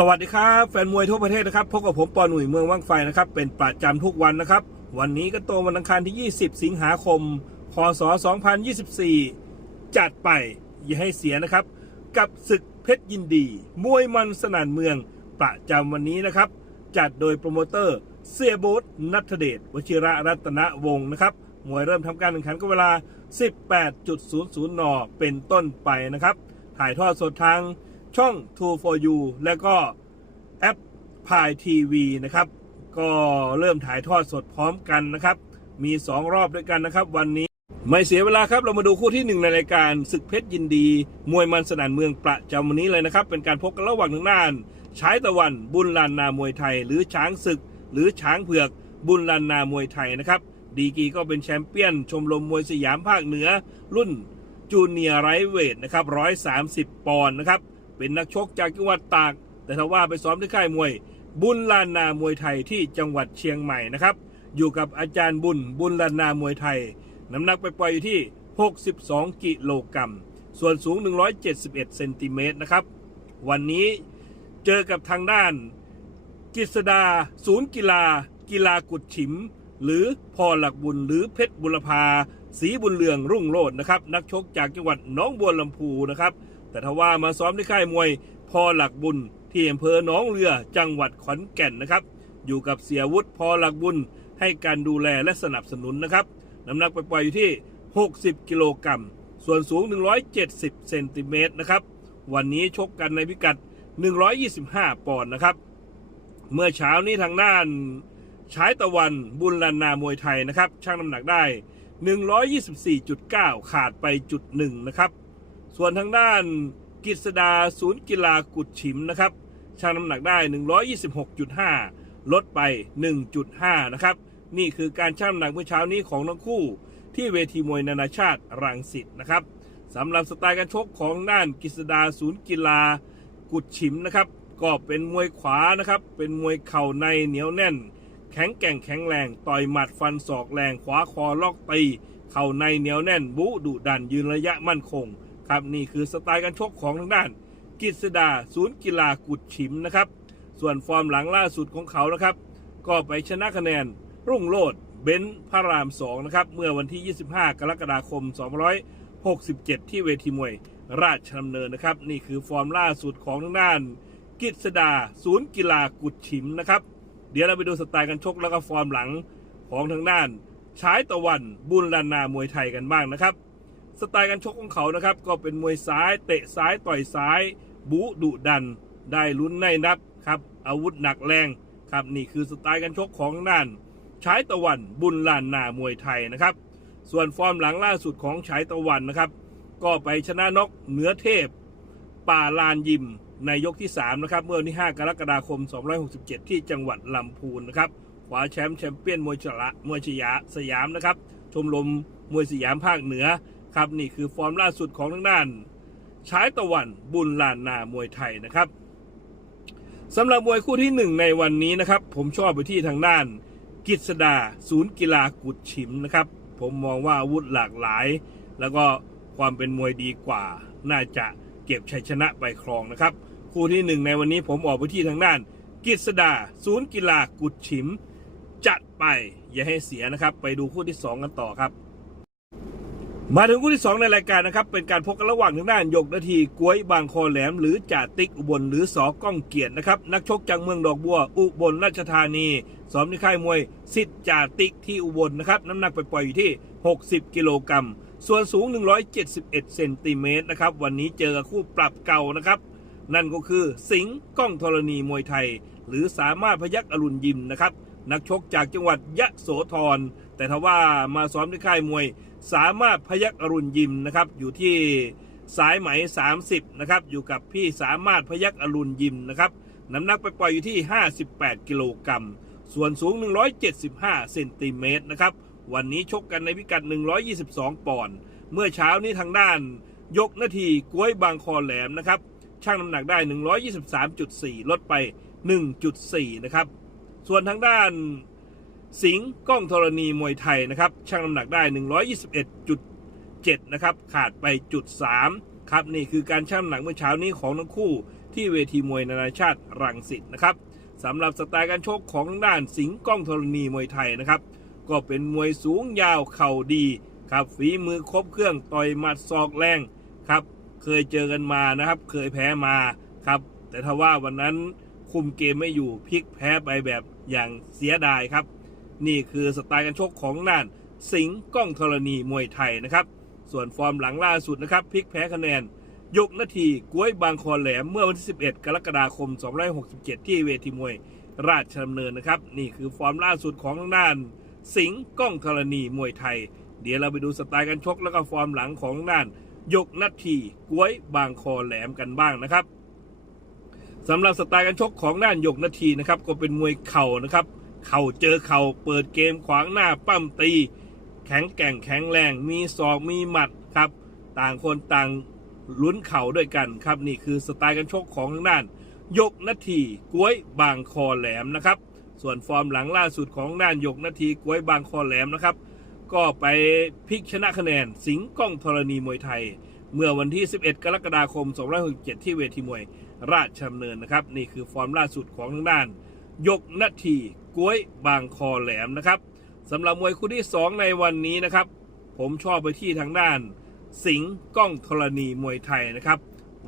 สวัสดีครับ แฟนมวยทั่วประเทศนะครับพบกับผมปอหนุ่ยเมืองว่างไฟนะครับเป็นประจำทุกวันนะครับ วันนี้ก็ตรงวันอังคารที่ 20 สิงหาคม พศ 2024 จัดไปอย่าให้เสียนะครับ กับศึกเพชรยินดี มวยมันสนานเมืองประจำวันนี้นะครับ จัดโดยโปรโมเตอร์เสียโบ๊ทนัทเดชวชิระรัตนวงศ์นะครับมวยเริ่มทำการแข่งขันก็เวลา 18.00 น เป็นต้นไปนะครับถ่ายทอดสดทาง ช่อง True for You แล้วก็แอปพายทีวีนะครับ ก็เริ่มถ่ายทอดสดพร้อมกันนะครับ มี 2 รอบด้วยกันนะครับ วันนี้ไม่เสียเวลาครับเรามาดูคู่ที่ 1 ในรายการศึกเพชรยินดี มวยมันสนานเมืองประจำวันนี้เลยนะครับ เป็นการพบกันระหว่างทางด้านชายตะวันบุญลานนามวยไทย หรือช้างศึก หรือช้างเผือกบุญลานนามวยไทยนะครับดีกีก็เป็นแชมเปี้ยน ชมรมมวยสยามภาคเหนือ รุ่นจูเนียร์ไรท์เวทนะครับ130 ปอนด์นะครับ เป็นนักชกจากจังหวัดตาก แต่ถ้าว่าไปซ้อมที่ค่ายมวย บุญลานนามวยไทยที่จังหวัดเชียงใหม่นะครับ อยู่กับอาจารย์บุญบุญลานนามวยไทย น้ำหนักไปปล่อยอยู่ที่ 62 กิโลกรัม ส่วนสูง 171 เซนติเมตรนะครับ วันนี้เจอกับทางด้านกฤษดา ศูนย์กีฬา กีฬากุดฉิม หรือพอหลักบุญหรือเพชรบุรพาศรีบุญเรืองรุ่งโรจน์นะครับ นักชกจากจังหวัดหนองบัวลำพูนะครับ แต่ถ้าว่ามาซ้อมที่ค่ายมวยพอหลักบุญที่อำเภอหนองเรือจังหวัดขอนแก่นนะครับ อยู่กับเสียวุฒิพอหลักบุญให้การดูแลและสนับสนุนนะครับ น้ำหนักไปปล่อยอยู่ที่ 60 กิโลกรัม ส่วนสูง 170 เซนติเมตรนะครับ วันนี้ชกกันในพิกัด 125 ปอนด์นะครับ เมื่อเช้านี้ทางด้านชายตะวันบุญลันนามวยไทยนะครับ ช่างน้ำหนักได้ 124.9 ขาดไปจุดหนึ่งนะครับ ส่วนทางด้านกฤษดาศูนย์กีฬากุดฉิมนะครับช่างน้ำหนักได้ 126.5 ลดไป 1.5 นะครับ นี่คือการช่างน้ำหนักเมื่อเช้านี้ของทั้งคู่ ที่เวทีมวยนานาชาติรังสิตนะครับสำหรับสไตล์การชกของด้านกฤษดาศูนย์กีฬากุดฉิมนะครับก็เป็นมวยขวานะครับ เป็นมวยเข่าในเหนียวแน่น แข็งแกร่งแข็งแรง ต่อยหมัดฟันศอกแรง ขวาคอล็อกตี เข่าในเหนียวแน่น บุดุดันยืนระยะมั่นคง ครับนี่คือสไตล์การชกของทางด้านกฤษดาศูนย์กีฬากุดฉิมนะครับ ส่วนฟอร์มหลังล่าสุดของเขานะครับ ก็ไปชนะคะแนนรุ่งโลดเบนซ์พระราม2นะครับเมื่อวันที่ 25 กรกฎาคม 267 ที่เวทีมวยราชดำเนินนะครับ นี่คือฟอร์มล่าสุดของทางด้านกฤษดาศูนย์กีฬากุดฉิมนะครับ เดี๋ยวเราไปดูสไตล์การชกแล้วก็ฟอร์มหลังของทางด้าน ชายตะวันบุญลานนามวยไทยกันบ้างนะครับ สไตล์การชกของเขานะครับ ก็เป็นมวยซ้ายเตะซ้ายต่อยซ้าย บูดุดัน ได้ลุ้นในนับครับ อาวุธหนักแรงครับนี่คือสไตล์การชกของทางด้านชายตะวันบุญลานนามวยไทยนะครับ ส่วนฟอร์มหลังล่าสุดของชายตะวันนะครับ ก็ไปชนะนกเหนือเทพ ป่าลานยิมในยกที่ 3 นะครับ เมื่อวันที่ 5 กรกฎาคม 267 ที่จังหวัดลำพูนนะครับคว้าแชมป์แชมเปี้ยนมวยชละมวยชยาสยามนะครับ ชมรมมวยสยามภาคเหนือ ครับนี่คือฟอร์มล่าสุดของทางด้านชายตะวันบุญลานนามวยไทยนะครับสำหรับมวยคู่ที่ 1 ในวันนี้นะครับ ผมชอบไปที่ทางด้านกฤษดา ศูนย์กีฬากุดฉิมนะครับ ผมมองว่าอาวุธหลากหลาย แล้วก็ความเป็นมวยดีกว่า น่าจะเก็บชัยชนะไปครองนะครับ คู่ที่หนึ่งในวันนี้ผมออกไปที่ทางด้านกฤษดา ศูนย์กีฬากุดฉิม จัดไปอย่าให้เสียนะครับ ไปดูคู่ที่ 2 กันต่อครับ มาถึงคู่ที่ 2 ในรายการนะครับ เป็นการพบกันระหว่างทางด้านยกนาทีกล้วยบางคอแหลม หรือจ่าติ๊กอุบลหรือสอก้องเกียรตินะครับนักชกจากเมืองดอกบัว อุบลราชธานีซ้อมที่ค่ายมวยสิทธิ์จ่าติ๊กที่อุบลนะครับน้ำหนักไปปล่อยอยู่ที่ 60 กิโลกรัมส่วนสูง 171 เซนติเมตรนะครับวันนี้เจอคู่ปรับเก่านะครับ นั่นก็คือสิงห์ก้องธรณีมวยไทย หรือสามารถพยักอรุณยิมนะครับนักชกจากจังหวัดยะโสธรแต่ทว่ามาซ้อมที่ค่ายมวย สามารถพยักอรุณยิมนะครับอยู่ที่สายไหม 30นะครับอยู่กับพี่สามารถพยักอรุณยิมนะครับน้ำหนักไปปล่อยอยู่ที่ 58 กิโลกรัมส่วนสูง 175เซนติเมตรนะครับวันนี้ชกกันในพิกัด 122 ปอนด์เมื่อเช้านี้ทางด้าน ยกนาทีกล้วยบางคอแหลมนะครับช่างน้ำหนักได้ 123.4 ลดไป 1.4 นะครับ ส่วนทางด้าน สิงห์ก้องธรณีมวยไทยนะครับช่างน้ำหนักได้ 121.7 นะครับ ขาดไปจุด 3 ครับ นี่คือการช่างน้ำหนักเมื่อเช้านี้ของทั้งคู่ ที่เวทีมวยนานาชาติรังสิตนะครับสำหรับสไตล์การชกของทางด้านสิงห์ก้องธรณีมวยไทยนะครับ ก็เป็นมวยสูงยาวเข่าดีครับฝีมือครบเครื่องต่อยหมัดศอกแรงครับ เคยเจอกันมานะครับ เคยแพ้มาครับ แต่ถ้าว่าวันนั้นคุมเกมไม่อยู่พลิกแพ้ไปแบบอย่างเสียดายครับ นี่คือสไตล์การชกของน่าน สิงห์ก้องธรณีมวยไทยนะครับ ส่วนฟอร์มหลังล่าสุดนะครับพลิกแพ้คะแนน ยกนาทีกล้วยบางคอแหลมเมื่อวันที่ 11 กรกฎาคม 2567 ที่เวทีมวยราชดำเนินนะครับ นี่คือฟอร์มล่าสุดของทางด้าน สิงห์ก้องธรณีมวยไทย เดี๋ยวเราไปดูสไตล์การชกแล้วก็ฟอร์มหลังของทางด้านยกนาทีกล้วยบางคอแหลมกันบ้างนะครับสำหรับสไตล์การชกของด้านยกนาทีนะครับก็เป็นมวยเข่านะครับ เข่าเจอเข่าเปิดเกมขวางหน้าปั้มตี แข็งแกร่งแข็งแรง มีศอกมีหมัดครับ ต่างคนต่างลุ้นเข่าด้วยกันครับ นี่คือสไตล์การชกของทางด้าน ยกนาทีกล้วยบางคอแหลมนะครับ ส่วนฟอร์มหลังล่าสุดของด้านยกนาทีกล้วยบางคอแหลมนะครับ ก็ไปพลิกชนะคะแนน สิงห์ก้องธรณีมวยไทย เมื่อวันที่ 11 กรกฎาคม 2567 ที่เวทีมวยราชดำเนินนะครับ นี่คือฟอร์มล่าสุดของทางด้าน ยกนาที ก้วยบางคอแหลมนะครับสำหรับมวยคู่ที่ 2 ในวันนี้นะครับ ผมชอบไปที่ทางด้าน สิงห์ก้องธรณีมวยไทยนะครับ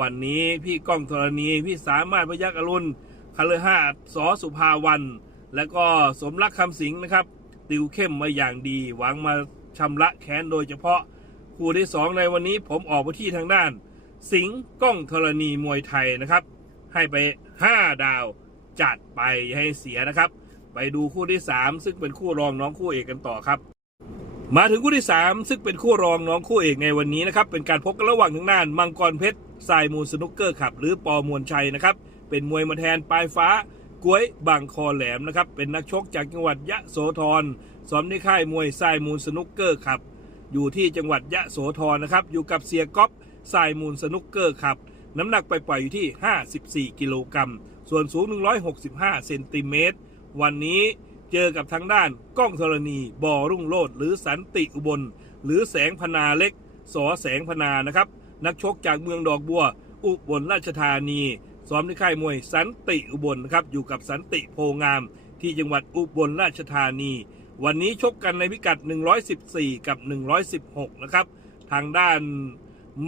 วันนี้พี่ก้องธรณีพี่สามารถพยักอรุณคาเลหาดสอสุภาวัน และก็สมรักคำสิงห์นะครับ ติวเข้มมาอย่างดี หวังมาชำระแค้นโดยเฉพาะคู่ที่สองในวันนี้ผมออกไปที่ทางด้าน สิงห์ก้องธรณีมวยไทยนะครับ ให้ไป 5 ดาวจัดไปให้เสียนะครับ ไปดูคู่ที่ 3 ซึ่งเป็นคู่รองน้องคู่เอกกันต่อครับ มาถึงคู่ที่ 3 ซึ่งเป็นคู่รองน้องคู่เอกในวันนี้นะครับเป็นการพบกันระหว่างทางด้านมังกรเพชรสายมูลสนุกเกอร์ขับ หรือปอมวลชัยนะครับเป็นมวยมาแทนปลายฟ้ากล้วยบางคอแหลมนะครับเป็นนักชกจากจังหวัดยะโสธรซ้อมในค่ายมวยสายมูลสนุกเกอร์ขับ อยู่ที่จังหวัดยะโสธรนะครับอยู่กับเสียก๊อฟสายมูลสนุกเกอร์ขับ น้ำหนักไปปล่อยอยู่ที่ 54 กิโลกรัมส่วนสูง 165 เซนติเมตร วันนี้เจอกับทางด้านก้องธรณีบอรุ่งโลดหรือสันติอุบล หรือแสงพนาเล็ก สอแสงพนานะครับ นักชกจากเมืองดอกบัว อุบลราชธานีซ้อมในค่ายมวยสันติอุบลนะครับอยู่กับสันติโพงาม ที่จังหวัดอุบลราชธานี วันนี้ชกกันในพิกัด 114 กับ 116 นะครับ ทางด้าน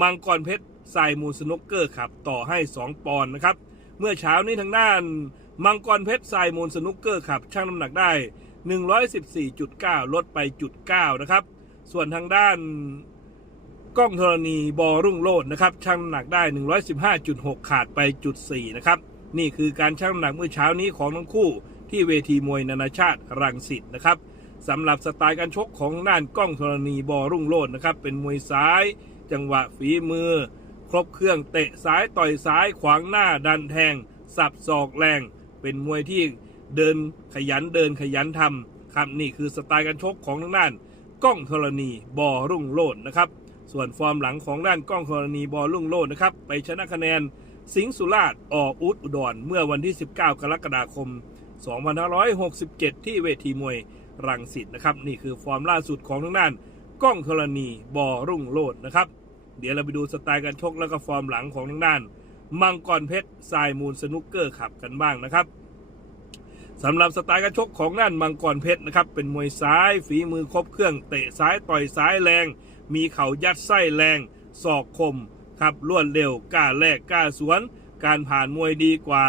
มังกรเพชรไซมูลสนุกเกอร์ครับต่อให้ 2 ปอนด์นะครับ เมื่อเช้านี้ทางด้าน มังกรเพชรไซมูลสนุกเกอร์ครับชั่งน้ำหนักได้ 114.9 ลดไปจุด9นะครับ ส่วนทางด้านกล้องธรณีบอรุ่งโลดนะครับชั่งน้ำหนักได้ 115.6 ขาดไปจุด4นะครับ นี่คือการชั่งน้ำหนักเมื่อเช้านี้ของทั้งคู่ ที่เวทีมวยนานาชาติรังสิตนะครับสำหรับสไตล์การชกของด้านกล้องธรณีบอรุ่งโลดนะครับเป็นมวยซ้าย จังหวะฝีมือ ครบเครื่องเตะซ้ายต่อยซ้ายขวางหน้าดันแทง สับศอกแรง เป็นมวยที่เดินขยันเดินขยันทำครับนี่คือสไตล์การชกของทางด้านก้องธรณีบอรุ่งโลดนะครับส่วนฟอร์มหลังของด้านก้องธรณีบอรุ่งโลดนะครับไปชนะคะแนนสิงห์สุราษฎร์ออุดอุดรเมื่อวันที่ 19 กรกฎาคม 2567 ที่เวทีมวยรังสิตนะครับนี่คือฟอร์มล่าสุดของทางด้านก้องธรณีบอรุ่งโลดนะครับเดี๋ยวเราไปดูสไตล์การชกแล้วก็ฟอร์มหลังของทางด้าน มังกรเพชรทรายมูลสนุกเกอร์ขับกันบ้างนะครับสำหรับสไตล์การชกของด้านมังกรเพชรนะครับเป็นมวยซ้ายฝีมือครบเครื่องเตะซ้ายต่อยซ้ายแรง มีเข่ายัดไส้แรงศอกคมครับรวดเร็วกล้าแลกกล้าสวน การผ่านมวยดีกว่า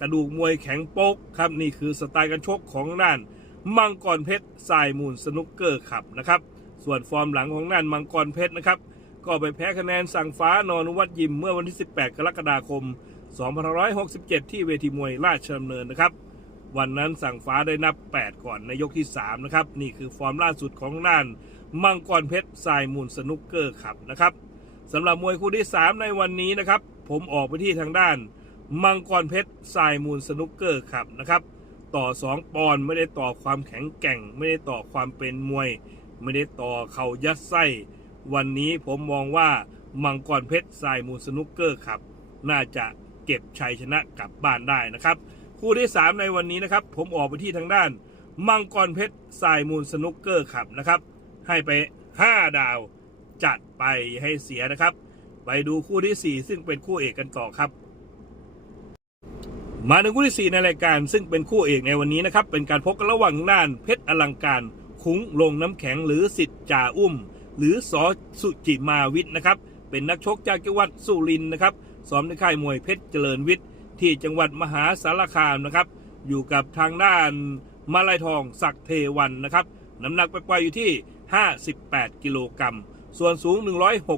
กระดูกมวยแข็งโป๊กครับนี่คือสไตล์การชกของด้านมังกรเพชรทรายมูลสนุกเกอร์ขับนะครับส่วนฟอร์มหลังของด้านมังกรเพชรนะครับ ก็ไปแพ้คะแนนสั่งฟ้านอนุวัตยิมเมื่อวันที่ 18 กรกฎาคม 2567 ที่เวทีมวยราชดำเนินนะครับ วันนั้นสั่งฟ้าได้นับ 8 ก่อนในยกที่ 3 นะครับ นี่คือฟอร์มล่าสุดของด้าน มังกรเพชรทรายมูลสนุกเกอร์ขับนะครับสำหรับมวยคู่ที่ 3 ในวันนี้นะครับ ผมออกไปที่ทางด้าน มังกรเพชรทรายมูลสนุกเกอร์ขับนะครับ ต่อ 2 ปอนด์ไม่ได้ต่อความแข็งแกร่ง ไม่ได้ต่อความเป็นมวย ไม่ได้ต่อเข่ายัดไส้ วันนี้ผมมองว่ามังกรเพชรทรายมูลสนุกเกอร์ครับ น่าจะเก็บชัยชนะกลับบ้านได้นะครับ คู่ที่ 3 ในวันนี้นะครับ ผมออกไปที่ทางด้าน มังกรเพชรทรายมูลสนุกเกอร์ครับนะครับ ให้ไป 5 ดาวจัดไปให้เสียนะครับ ไปดูคู่ที่ 4 ซึ่งเป็นคู่เอกกันต่อครับ มาถึงคู่ที่สี่ในรายการ ซึ่งเป็นคู่เอกในวันนี้นะครับ เป็นการพบกันระหว่างด้านเพชรอลังการ คุ้งลงน้ำแข็งหรือสิทธิ์จ่าอุ้ม หรือสอสุจิมาวิทย์นะครับ เป็นนักชกจากจังหวัดสุรินทร์นะครับซ้อมในค่ายมวยเพชรเจริญวิทย์ ที่จังหวัดมหาสารคามนะครับ อยู่กับทางด้านมาลายทองศักเทวันนะครับ น้ำหนักไปปล่อยอยู่ที่ 58 กิโลกรัม ส่วนสูง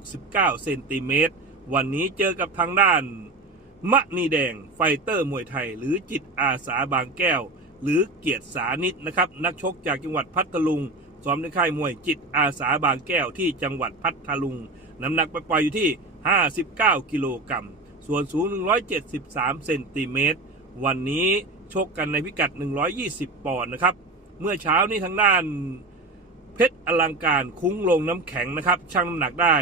169 เซนติเมตร วันนี้เจอกับทางด้าน มะนีแดงไฟเตอร์มวยไทย หรือจิตอาสาบางแก้ว หรือเกียรติสานิตนะครับ นักชกจากจังหวัดพัทลุง ซ้อมในค่ายมวยจิตอาสาบางแก้วที่จังหวัดพัทลุง น้ำหนักปล่อยอยู่ที่ 59 กิโลกรัม ส่วนสูง 173 เซนติเมตร วันนี้ชกกันในพิกัด 120 ปอนด์นะครับ เมื่อเช้านี้ทางด้านเพชรอลังการคุ้งลงน้ำแข็งนะครับชั่งน้ำหนักได้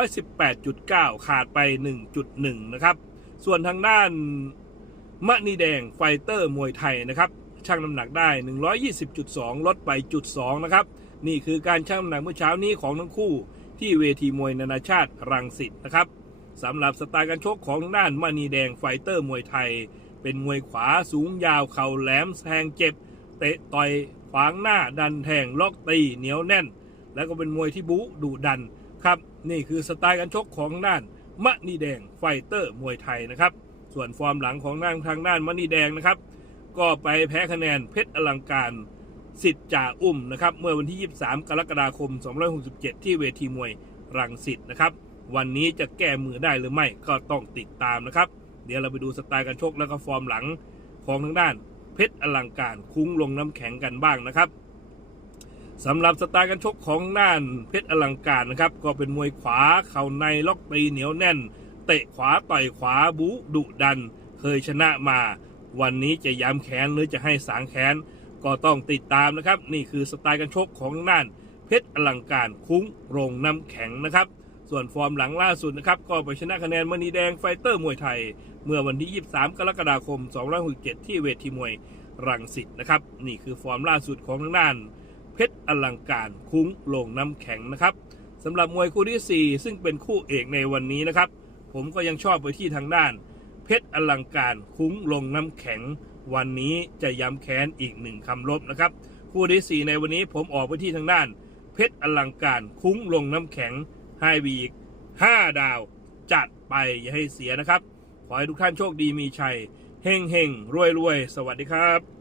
118.9 ขาดไป 1.1 นะครับ ส่วนทางด้านมะนีแดงไฟเตอร์มวยไทยนะครับ ชั่งน้ำหนักได้ 120.2 ลดไปจุด2นะครับ นี่คือการชั่งน้ำหนักเมื่อเช้านี้ของทั้งคู่ ที่เวทีมวยนานาชาติรังสิตนะครับสำหรับสไตล์การชกของทางด้านมณีแดงไฟเตอร์มวยไทย เป็นมวยขวาสูงยาวเข่าแหลมแทงเจ็บ เตะต่อยขวางหน้าดันแทงล็อกตีเหนียวแน่น แล้วก็เป็นมวยที่บู๊ดุดันครับนี่คือสไตล์การชกของทางด้านมะนีแดงไฟเตอร์มวยไทยนะครับ ส่วนฟอร์มหลังของด้านทางด้านมะนีแดงนะครับ ก็ไปแพ้คะแนนเพชรอลังการสิทธิ์จ่าอุ้มนะครับเมื่อวันที่ 23 กรกฎาคม2567 ที่เวทีมวยรังสิตนะครับ วันนี้จะแก้มือได้หรือไม่ก็ต้องติดตามนะครับ เดี๋ยวเราไปดูสไตล์การชกแล้วก็ฟอร์มหลังของทางด้าน เพชรอลังการคุ้งลงน้ำแข็งกันบ้างนะครับสำหรับสไตล์การชกของด้านเพชรอลังการนะครับ ก็เป็นมวยขวาเข่าในล็อกตีเหนียวแน่น เตะขวาต่อยขวาบูดุดัน เคยชนะมา วันนี้จะย้ำแค้นหรือจะให้สางแค้นก็ต้องติดตามนะครับ นี่คือสไตล์การชกของทางด้าน เพชรอลังการคุ้งโรงน้ำแข็งนะครับ ส่วนฟอร์มหลังล่าสุดนะครับก็ไปชนะคะแนนมณีแดงไฟเตอร์มวยไทย เมื่อวันที่ 23 กรกฎาคม 2567 ที่เวทีมวยรังสิตนะครับ นี่คือฟอร์มล่าสุดของทางด้าน เพชรอลังการคุ้งโลงน้ำแข็งนะครับสำหรับมวยคู่ที่ 4 ซึ่งเป็นคู่เอกในวันนี้นะครับ ผมก็ยังชอบไปที่ทางด้าน เพชรอลังการคุ้งลงน้ำแข็ง วันนี้จะย้ำแค้นอีกหนึ่งคำลบนะครับ คู่ที่ 4 ในวันนี้ผมออกไปที่ทางด้าน เพชรอลังการคุ้งลงน้ำแข็งให้บีก5ดาว จัดไปอย่าให้เสียนะครับ ขอให้ทุกท่านโชคดีมีชัยเฮงเฮงรวยรวยสวัสดีครับ